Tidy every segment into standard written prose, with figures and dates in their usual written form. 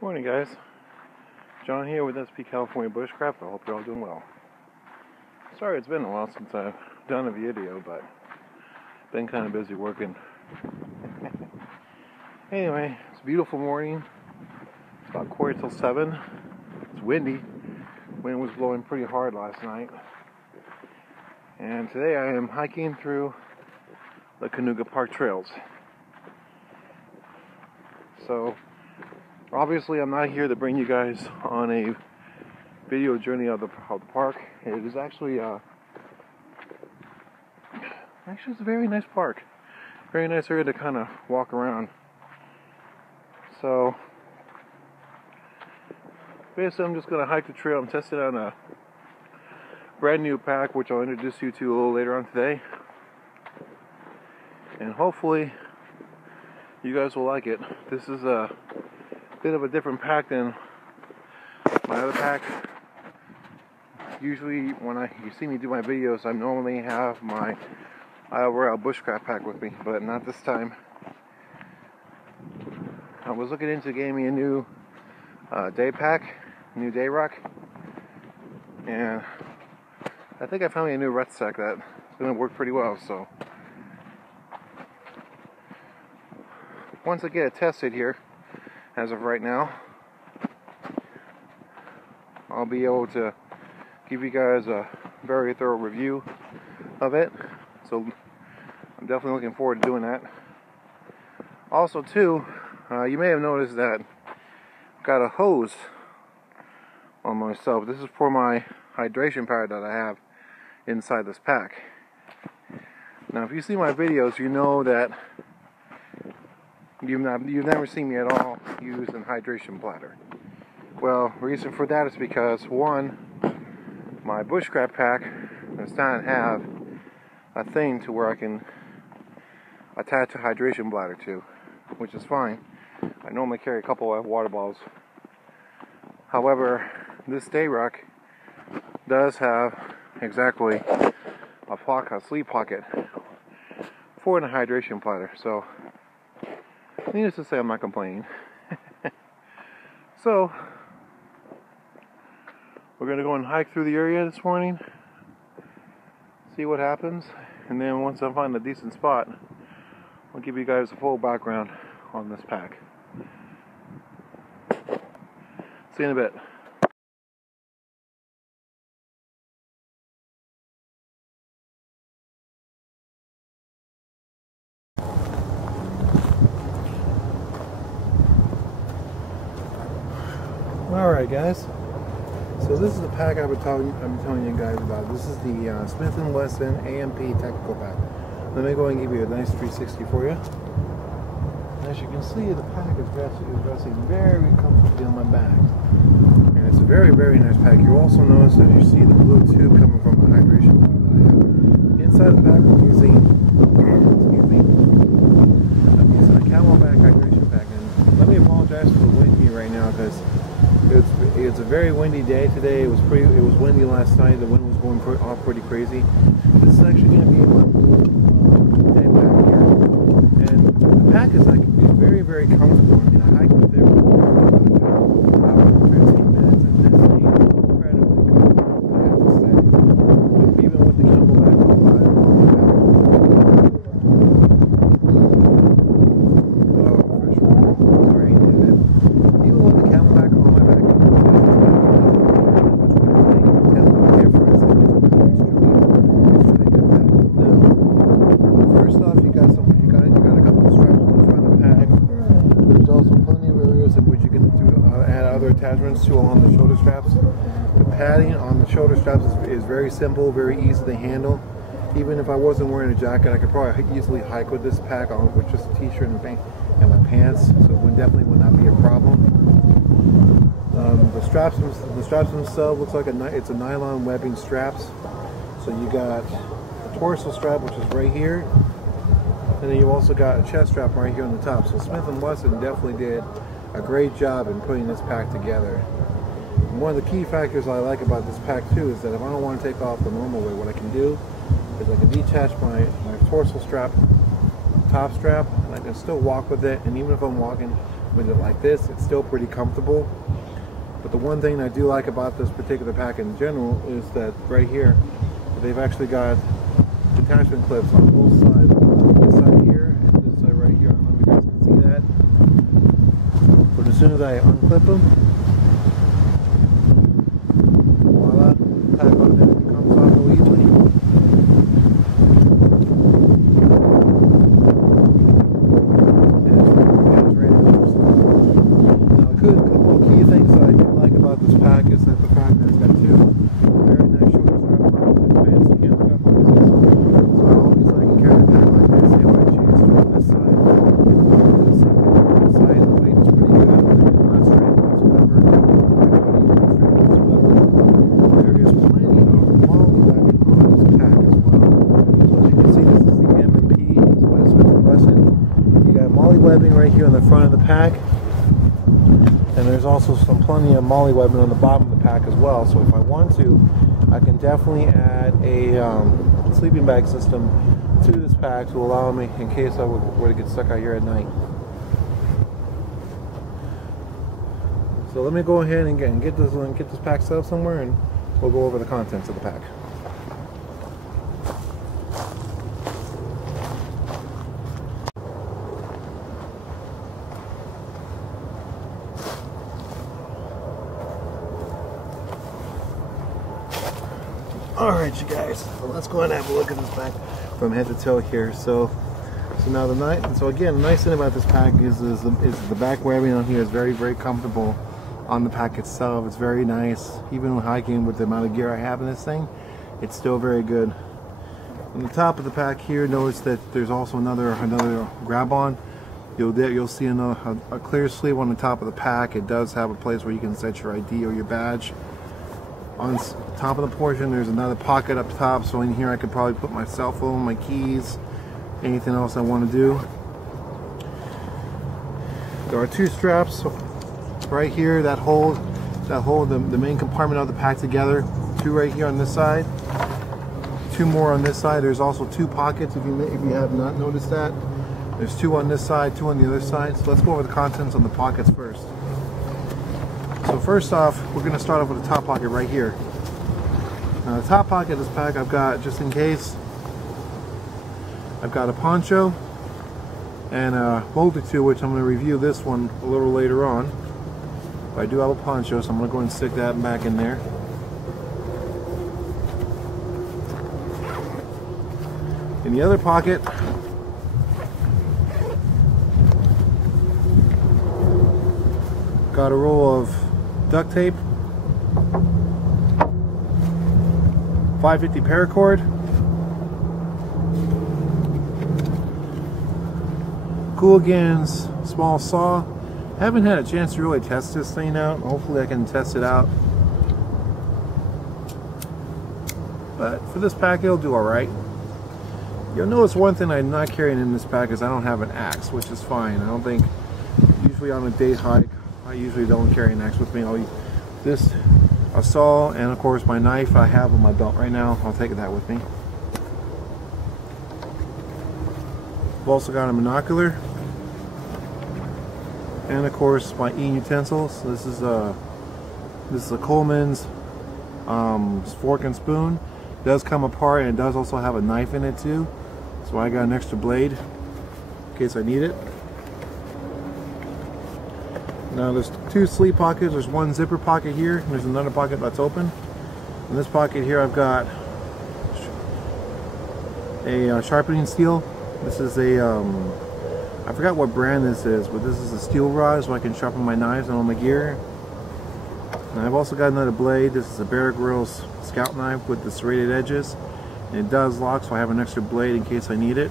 Morning, guys. John here with SP California Bushcraft. I hope you're all doing well. Sorry it's been a while since I've done a video, but been kind of busy working. Anyway, it's a beautiful morning. It's about 6:45. It's windy. Wind was blowing pretty hard last night. And today I am hiking through the Cayuga Park trails. So obviously, I'm not here to bring you guys on a video journey of the park. It is actually it's a very nice park. Very nice area to kind of walk around. So basically, I'm just going to hike the trail. I'm testing out a brand new pack, which I'll introduce you to a little later on today. And hopefully, you guys will like it. This is a bit of a different pack than my other pack. Usually when you see me do my videos, I normally have my IRL Bushcraft pack with me, but not this time. I was looking into getting me a new day pack, new day rock, and I think I found me a new rucksack that's going to work pretty well. So once I get it tested here, as of right now, I'll be able to give you guys a very thorough review of it. So I'm definitely looking forward to doing that. Also too, you may have noticed that I've got a hose on myself. This is for my hydration pad that I have inside this pack. Now if you see my videos, you know that you've never seen me at all use an hydration bladder. Well, reason for that is because, one, my Bushcraft pack does not have a thing to where I can attach a hydration bladder to, which is fine. I normally carry a couple of water bottles. However, this day rock does have exactly a sleeve pocket for a hydration bladder. So needless to say, I'm not complaining. So, we're going to go and hike through the area this morning, see what happens, and then once I find a decent spot, I'll give you guys a full background on this pack. See you in a bit. Alright guys, so this is the pack I'm telling you guys about. This is the Smith & Wesson AMP Technical Pack. Let me go and give you a nice 360 for you. As you can see, the pack is resting very comfortably on my back. And it's a very, very nice pack. You also notice that you see the blue tube coming from the hydration bottle that I have. Inside the pack I'm using a Camelback hydration pack. And let me apologize for the wind here right now, because it's a very windy day today. It was windy last night. The wind was going off pretty crazy. This is actually going to be my blue day pack here, and the pack is like very, very comfortable. I mean, I hiked with it for about an hour and 15 minutes, and this thing is incredibly comfortable, I have to say. Even with the Camelback on the back. Even with the Camelback on my back, first off, you got a couple of straps on the front of the pack. There's also plenty of areas in which you can add other attachments to along the shoulder straps. The padding on the shoulder straps is very simple, very easy to handle. Even if I wasn't wearing a jacket, I could probably easily hike with this pack on with just a t-shirt and my pants, so it definitely would not be a problem. The straps themselves looks like it's a nylon webbing straps. So you got a torso strap, which is right here, and then you also got a chest strap right here on the top. So Smith & Wesson definitely did a great job in putting this pack together. And one of the key factors I like about this pack too is that if I don't want to take off the normal way, what I can do is I can detach my torso strap, top strap, and I can still walk with it. And even if I'm walking with it like this, it's still pretty comfortable. But the one thing I do like about this particular pack in general is that right here, they've actually got detachment clips on both sides. This side here and this side right here. I don't know if you guys can see that. But as soon as I unclip them, voila, pack automatically comes off so easily. And it's ready to go. Now, a couple of key things that I do like about this pack is that the fact that it's got two very nice shoulder strap pockets and fancy handcuff pockets. So I always like to carry a pack like this if I choose to on this side. The same thing on this side, the weight is pretty good. I'm not strained whatsoever. My body is not strained whatsoever. There is plenty of molly webbing on this pack as well. So as you can see, this is the M&P, it's by Smith & Wesson. You got molly webbing right here on the front of the pack. And there's also plenty of molly webbing on the bottom of the pack as well. So if I want to, I can definitely add a sleeping bag system to this pack to allow me in case I were to get stuck out here at night. So let me go ahead and get this pack set up somewhere, and we'll go over the contents of the pack. Alright, you guys, so let's go ahead and have a look at this pack from head to toe here. So now the nice thing about this pack is the back webbing on here is very, very comfortable on the pack itself. It's very nice. Even when hiking, with the amount of gear I have in this thing, it's still very good. On the top of the pack here, notice that there's also another grab on. You'll see a clear sleeve on the top of the pack. It does have a place where you can set your ID or your badge. On top of the portion, there's another pocket up top, so in here I could probably put my cell phone, my keys, anything else I want to do. There are two straps right here that hold the main compartment of the pack together. Two right here on this side, two more on this side. There's also two pockets if you have not noticed that. There's two on this side, two on the other side. So let's go over the contents on the pockets first. So first off, we're going to start off with the top pocket right here. Now the top pocket of this pack, I've got, just in case, I've got a poncho and a multi-tool, which I'm going to review this one a little later on. But I do have a poncho, so I'm going to go and stick that back in there. In the other pocket, got a roll of duct tape, 550 paracord, Cooligan's small saw. Haven't had a chance to really test this thing out. Hopefully I can test it out. But for this pack, it'll do alright. You'll notice one thing I'm not carrying in this pack is I don't have an axe, which is fine. I don't think, usually on a day hike, I usually don't carry an axe with me. I'll use a saw, and of course my knife I have on my belt right now. I'll take that with me. I've also got a binocular, and of course my eating utensils. This is a Coleman's fork and spoon. It does come apart, and it does also have a knife in it too. So I got an extra blade in case I need it. Now there's two sleeve pockets. There's one zipper pocket here, and there's another pocket that's open. In this pocket here I've got a sharpening steel. This is I forgot what brand this is, but this is a steel rod, so I can sharpen my knives and all my gear. And I've also got another blade. This is a Bear Grylls Scout knife with the serrated edges. And it does lock, so I have an extra blade in case I need it.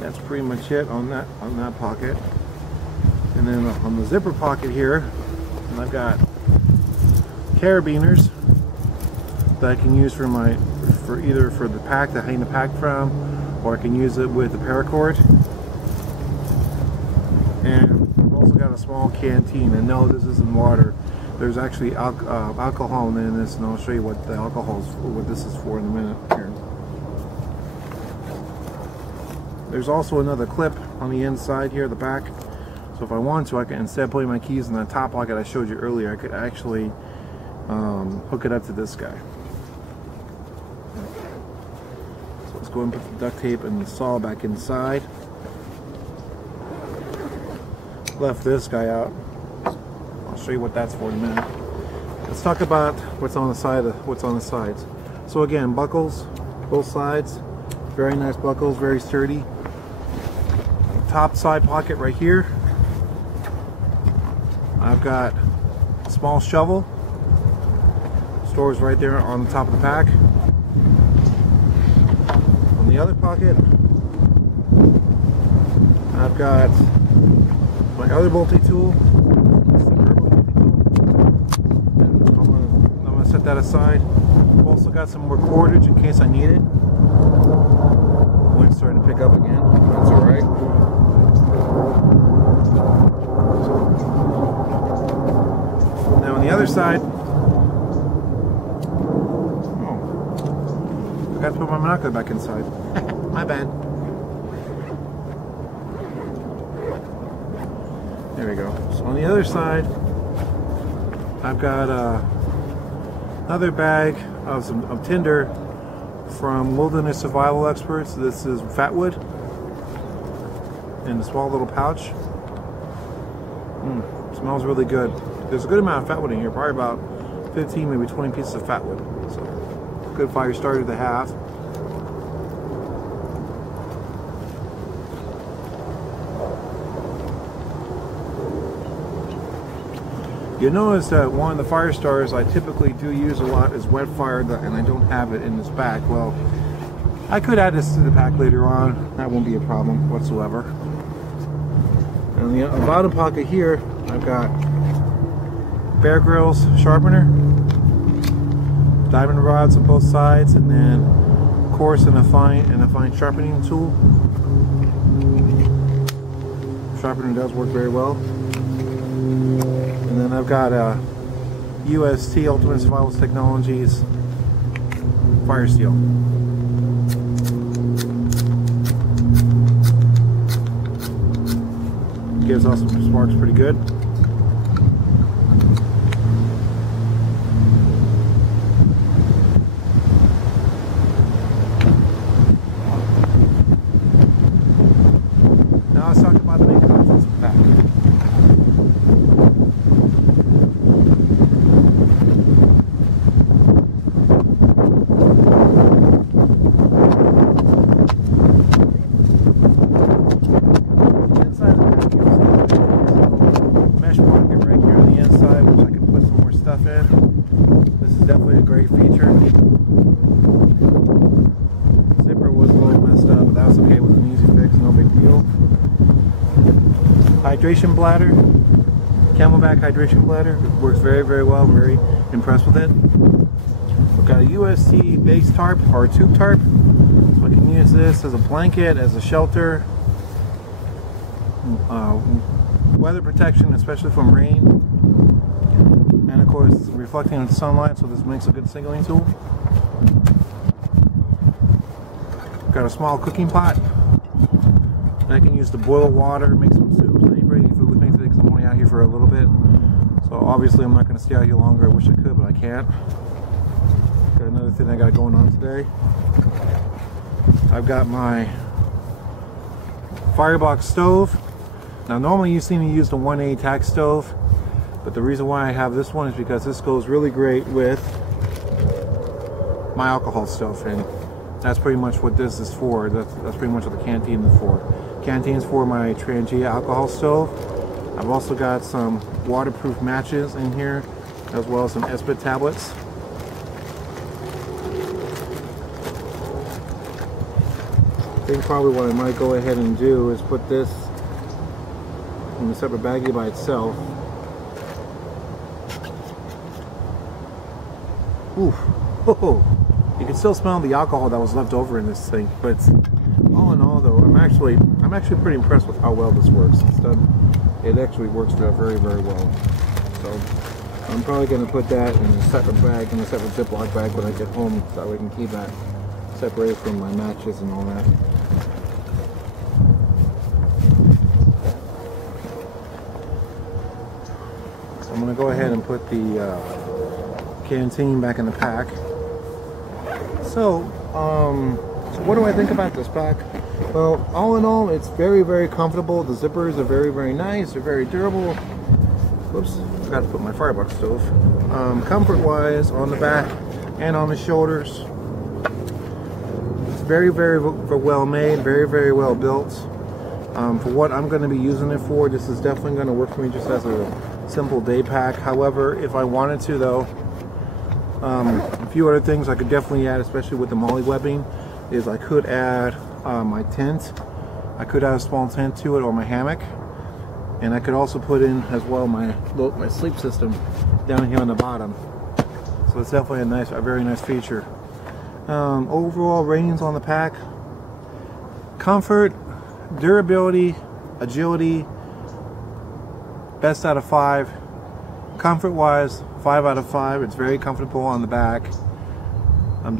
That's pretty much it on that pocket. And then on the zipper pocket here, I've got carabiners that I can use for either for the pack to hang the pack from, or I can use it with the paracord. And I've also got a small canteen. And no, this isn't water. There's actually alcohol in this, and I'll show you what this is for in a minute here. There's also another clip on the inside here, the back. So if I want to, I can, instead of putting my keys in the top pocket I showed you earlier, I could actually hook it up to this guy. So let's go and put the duct tape and the saw back inside. Left this guy out. I'll show you what that's for in a minute. Let's talk about what's on the side what's on the sides. So again, buckles, both sides, very nice buckles, very sturdy. Top side pocket right here. I've got a small shovel. Stores right there on the top of the pack. On the other pocket, I've got my other multi-tool. I'm gonna set that aside. I've also got some more cordage in case I need it. Wind's starting to pick up again. That's all right. Now on the other side, I got to put my binocular back inside. My bad. There we go. So on the other side, I've got another bag of tinder from Wilderness Survival Experts. This is fatwood in a small little pouch. Smells really good. There's a good amount of fatwood in here, probably about 15, maybe 20 pieces of fatwood. So good fire starter to have. You notice that one of the fire starters I typically do use a lot is wet fire, and I don't have it in this pack. Well, I could add this to the pack later on. That won't be a problem whatsoever. And on the bottom pocket here, I've got Bear Grylls sharpener, diamond rods on both sides, and then coarse and a fine sharpening tool. Sharpener does work very well. And then I've got a UST Ultimate Survival Technologies fire steel. Gives off some sparks pretty good. Now let's talk about the main contents of the pack. Definitely a great feature. Zipper was a little messed up, but that was okay. It was an easy fix, no big deal. Hydration bladder, Camelback hydration bladder. It works very, very well. I'm very impressed with it. We've got a UST base tarp or tube tarp, so I can use this as a blanket, as a shelter, weather protection, especially from rain. And of course, reflecting the sunlight, so this makes a good signaling tool. Got a small cooking pot that I can use to boil water, make some soups. I ain't bringing any food with me today because I'm only out here for a little bit. So obviously I'm not going to stay out here longer. I wish I could, but I can't. Got another thing I got going on today. I've got my firebox stove. Now normally you see me use the 1A tack stove. But the reason why I have this one is because this goes really great with my alcohol stove, and that's pretty much what this is for. That's pretty much what the canteen is for. Canteen is for my Trangia alcohol stove. I've also got some waterproof matches in here, as well as some Esprit tablets. I think probably what I might go ahead and do is put this in a separate baggie by itself. Ooh, oh, you can still smell the alcohol that was left over in this thing. But all in all, though, I'm actually pretty impressed with how well this works. It's done. It actually works very, very well. So I'm probably going to put that in a separate bag, in a separate Ziploc bag when I get home, so that way I can keep that separated from my matches and all that. go ahead and put the canteen back in the pack. So, what do I think about this pack? Well, all in all, it's very, very comfortable. The zippers are very, very nice. They're very durable. Whoops, forgot to put my firebox stove. Comfort-wise, on the back and on the shoulders, it's very, very well made, very, very well built. For what I'm going to be using it for, this is definitely going to work for me just as a simple day pack. However, if I wanted to, though, a few other things I could definitely add, especially with the molly webbing, is I could add my tent. I could add a small tent to it, or my hammock, and I could also put in as well my sleep system down here on the bottom. So it's definitely a very nice feature. Overall ratings on the pack: comfort, durability, agility, best out of 5. Comfort wise, 5 out of 5. It's very comfortable on the back.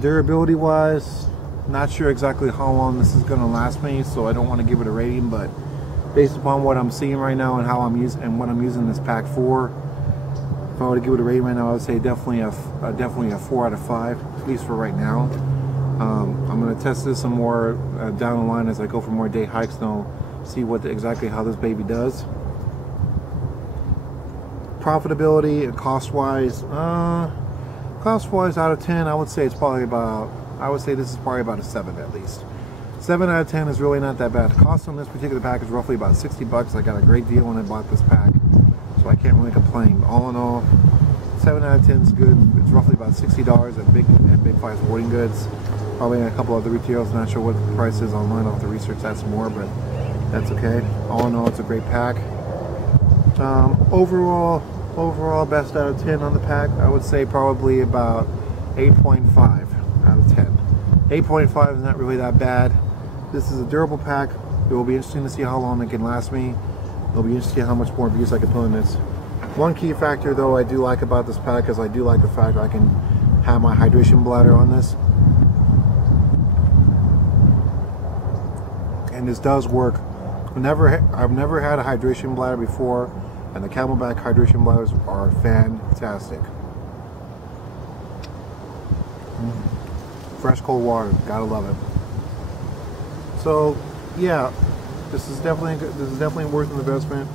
Durability wise, not sure exactly how long this is going to last me, so I don't want to give it a rating, but based upon what I'm seeing right now and how I'm using what I'm using this pack for, if I were to give it a rating right now, I would say definitely a 4 out of 5, at least for right now. I'm going to test this some more down the line as I go for more day hikes, and I'll see exactly how this baby does. Profitability and cost-wise, out of 10, I would say it's probably about, this is probably about a 7 at least. 7 out of 10 is really not that bad. The cost on this particular pack is roughly about 60 bucks. I got a great deal when I bought this pack, so I can't really complain. All in all, 7 out of 10 is good. It's roughly about $60 at Big Five Sporting Goods. Probably a couple other retailers. Not sure what the price is online. I'll have to research that some more, but that's okay. All in all, it's a great pack. Overall best out of 10 on the pack, I would say probably about 8.5 out of 10. 8.5 is not really that bad. This is a durable pack. It will be interesting to see how long it can last me. It'll be interesting to see how much more abuse I can put in this. One key factor though I do like about this pack is I do like the fact I can have my hydration bladder on this. And this does work. I've never had a hydration bladder before, and the Camelback hydration bladders are fantastic. Fresh cold water, gotta love it. So yeah, this is definitely worth an investment.